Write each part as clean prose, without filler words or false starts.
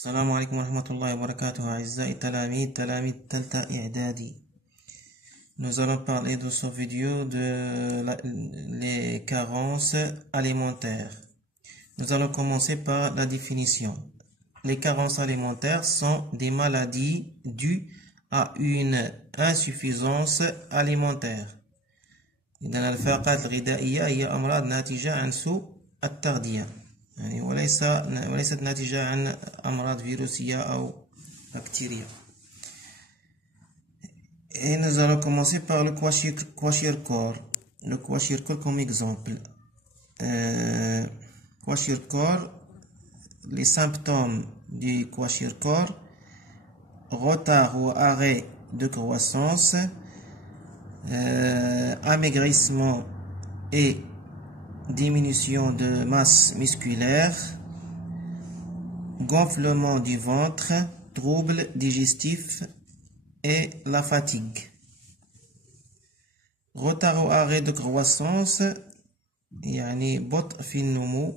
السلام عليكم ورحمة الله وبركاته أعزائي تلاميذ تالتة إعدادي. Nous allons parler de ce vidéo les carences alimentaires. Nous allons commencer par la définition. Les carences alimentaires sont des maladies dues à une insuffisance alimentaire. إذن الفاقات الغذائية هي أمراض ناتجة عن سوء التغذية، يعني وليست ناتجة عن أمراض فيروسية أو بكتيرية. Et nous allons commencer par le kwashiorkor. Le kwashiorkor comme exemple. Kwashiorkor, les symptômes du kwashiorkor: retard ou arrêt de croissance, amaigrissement et diminution de masse musculaire, gonflement du ventre, troubles digestifs et la fatigue. Retard ou arrêt de croissance يعني بطء في النمو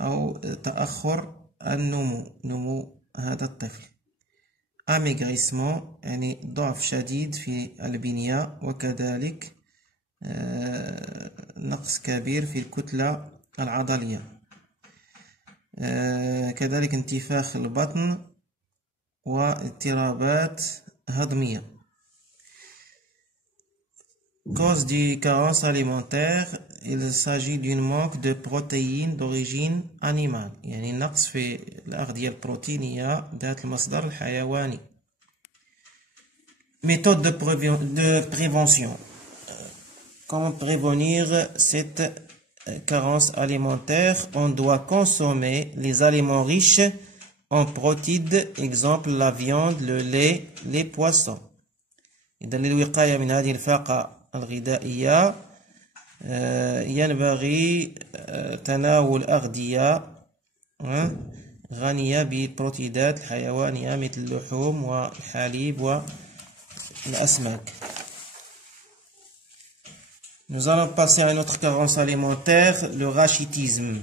أو تأخر النمو، نمو هذا الطفل. amaigrissement يعني ضعف شديد في البنية، وكذلك نقص كبير في الكتلة العضلية، كذلك انتفاخ البطن واضطرابات هضمية. Cause du carence alimentaire: il s'agit d'une manque de protéines d'origine animale، يعني نقص في الأغذية البروتينية ذات المصدر الحيواني. Méthode de prévention. Comment prévenir cette carence alimentaire? On doit consommer les aliments riches en protéines, exemple la viande, le lait, les poissons. إذا للوقاية من هذه الفاقة الغذائية ينبغي تناول أغذية غنية بالبروتينات الحيوانية مثل اللحوم والحليب والأسماك. Nous allons passer à une autre carence alimentaire, le rachitisme,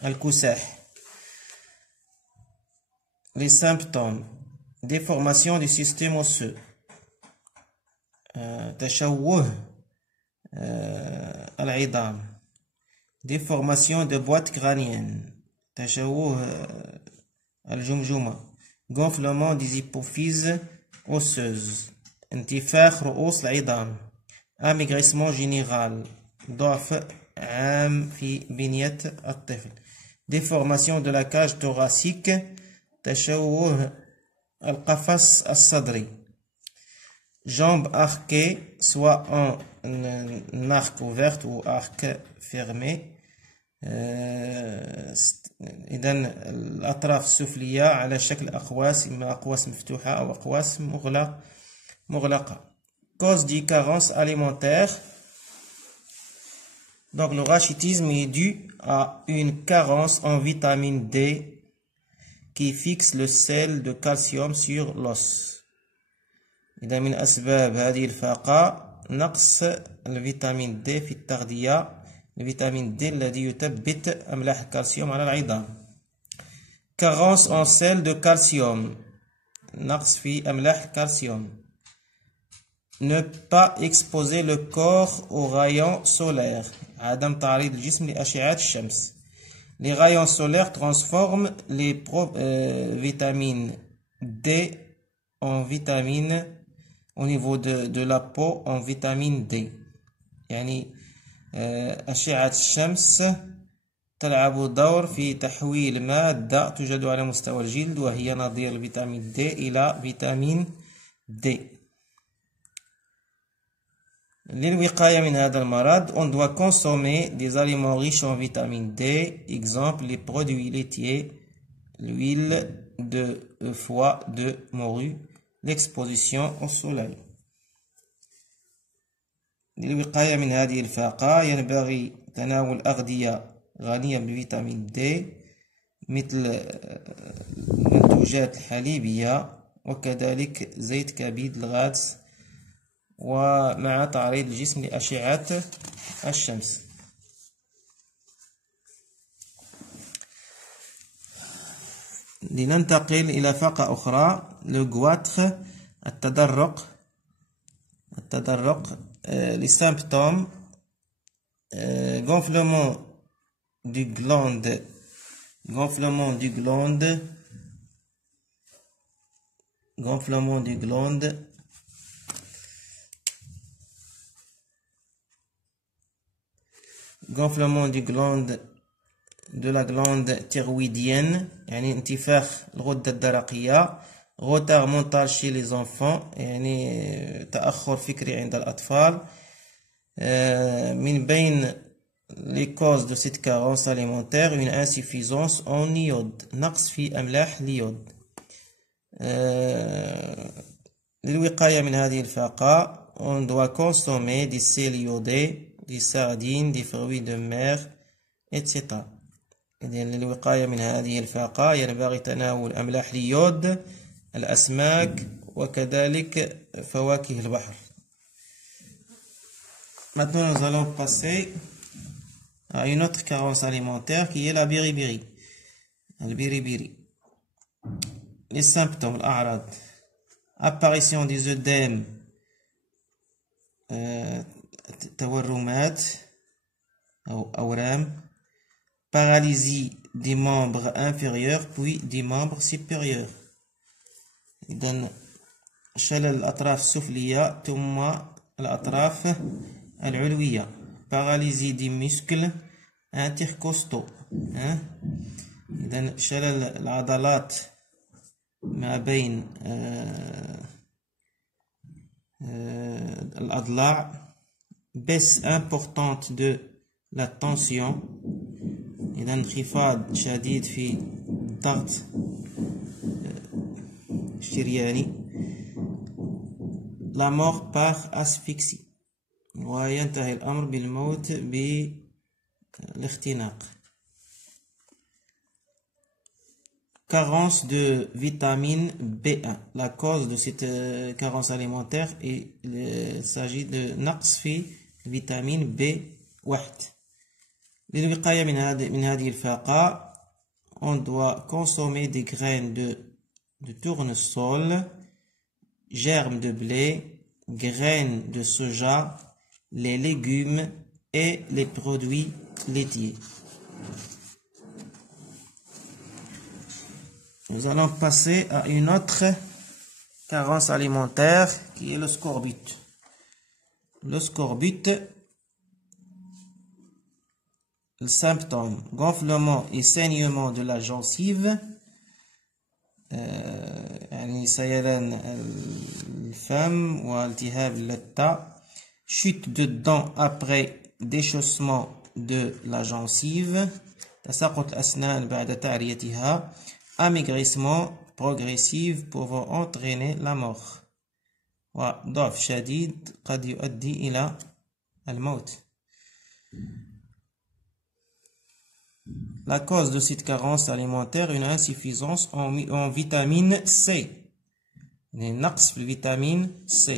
al-kusah. Les symptômes: déformation du système osseux, تشوه العظام, déformation de boîte crânienne, تشوه الجمجمة, gonflement des hypophyses osseuses, انتفاخ رؤوس العظام, amaigrissement général, ضعف عام في بنية الطفل, déformation de la cage thoracique, تشوه القفص الصدري, jambes arquées, soit en arc ouverte ou arc fermé. إذن الأطراف السفلية على شكل أقواس، إما أقواس مفتوحة أو أقواس مغلقة. Cause du carence alimentaire. Donc le rachitisme est dû à une carence en vitamine D qui fixe le sel de calcium sur l'os. إذا من أسباب هذه الفاقة نقص الفيتامين D في التغذية، الفيتامين D الذي يثبت أملاح الكالسيوم على العظام. carence en sel de calcium، نقص في أملاح الكالسيوم. ne pas exposer le corps aux rayons solaires، عدم تعريض الجسم لأشعة الشمس. les rayons solaires transforment les vitamines D en vitamines au niveau de la peau en vitamine D. يعني أشعة الشمس تلعب دور في تحويل مادة توجد على مستوى الجلد وهي نظير الفيتامين D إلى فيتامين D. للوقاية من هذا المرض on doit consommer des aliments riches en vitamine D, exemple les produits laitiers, l'huile de foie de morue, l'exposition au soleil. للوقاية من هذه الفاقة ينبغي تناول أغذية غنية بالفيتامين D مثل المنتوجات الحليبية وكذلك زيت كبد الغاز، ومع تعريض الجسم لأشعة الشمس. لننتقل إلى فاقة أخرى le goitre التدرق les symptômes gonflement du glande gonflement du glande de la glande thyroïdienne يعني انتفاخ الغدة الدرقية retard mental chez les enfants يعني تأخر فكري عند الأطفال من بين les causes de cette carence alimentaire une insuffisance en iode نقص في أملاح اليود للوقاية من هذه الفاقة on doit consommer des sels iodés des sardines des fruits de mer etc. إذن للوقاية من هذه الفاقة ينبغي تناول أملاح اليود الأسماك وكذلك فواكه البحر. Maintenant nous allons passer à une autre carence alimentaire qui est la biribiri. Le biribiri. Les symptômes, الأعراض. Apparition des œdèmes, تورمات أو أورام. Paralysie des membres inférieurs puis des membres supérieurs. إذن شلل الأطراف السفلية ثم الأطراف العلوية. Paralysie des muscles intercostaux. إذن شلل العضلات ما بين الأضلاع. Baisse importante de la tension. إذا انخفاض شديد في الضغط الشرياني. La mort par asphyxie وينتهي الأمر بالموت بالاختناق. Carence de vitamine B1. La cause de cette carence alimentaire il s'agit de نقص في vitamine B1. للوقاية من هذه الفاقة on doit consommer des graines de tournesol, germes de blé, graines de soja, les légumes et les produits laitiers. Nous allons passer à une autre carence alimentaire qui est le scorbut. Le scorbut, le symptôme gonflement et saignement de la gencive, يعني سيلان الفم والتهاب اللثة, chute de dents après déchaussement de la gencive, تساقط الأسنان بعد تعريتها, amaigrissement progressif pouvant entraîner la mort, وضعف شديد قد يؤدي إلى الموت. La cause de cette carence alimentaire, une insuffisance en vitamine C. نقص في الفيتامين C.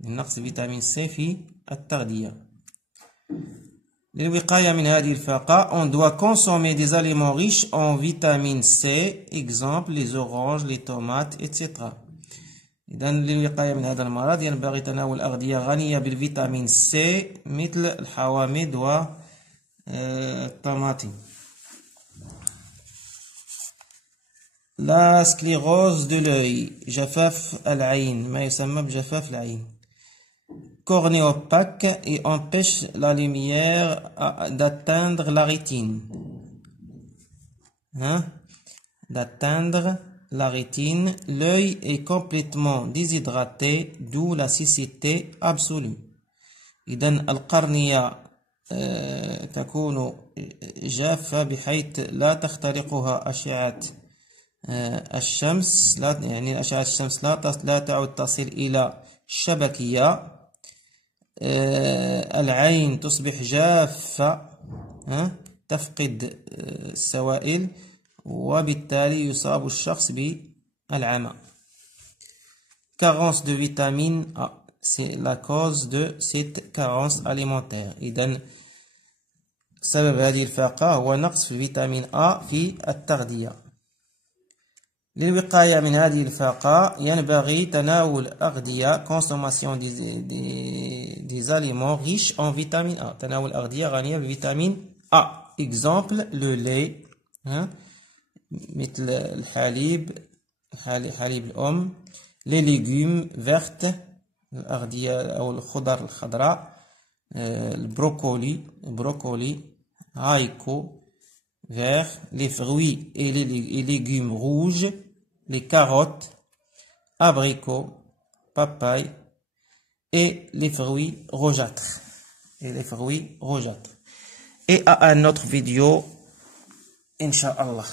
نقص الفيتامين C في التغذية. للوقاية من هذه الفاقة, on doit consommer des aliments riches en vitamine C, exemple les oranges, les tomates, etc. إذن للوقاية من هذا المرض ينبغي تناول أغذية غنية بالفيتامين C مثل الحوامض والطماطم. La sclérose de l'œil, جفاف العين, ما يسمى بجفاف العين. Cornée opaque et empêche la lumière d'atteindre la rétine. D'atteindre la rétine, l'œil est complètement déshydraté, d'où la cécité absolue. إذن القرنية تكون جافة بحيث لا تخترقها أشعة الشمس, يعني أشعة الشمس لا تعود تصل إلى الشبكية. العين تصبح جافة, تفقد السوائل, وبالتالي يصاب الشخص بالعمى. Carence de vitamine A, c'est la cause de cette carence alimentaire. إذن سبب هذه الفاقة هو نقص في فيتامين A في التغذية. للوقاية من هذه الفاقة ينبغي تناول أغذية consommation des aliments riches en vitamine A. تناول أغذية غنية بفيتامين A. Exemple le lait مثل الحليب الأم. les légumes verts الأغذية أو الخضر الخضراء. البروكولي haricots verts. les fruits et les légumes rouges. les carottes, abricots, papaye et les fruits rougeâtres. Et à un autre vidéo, Inch'Allah.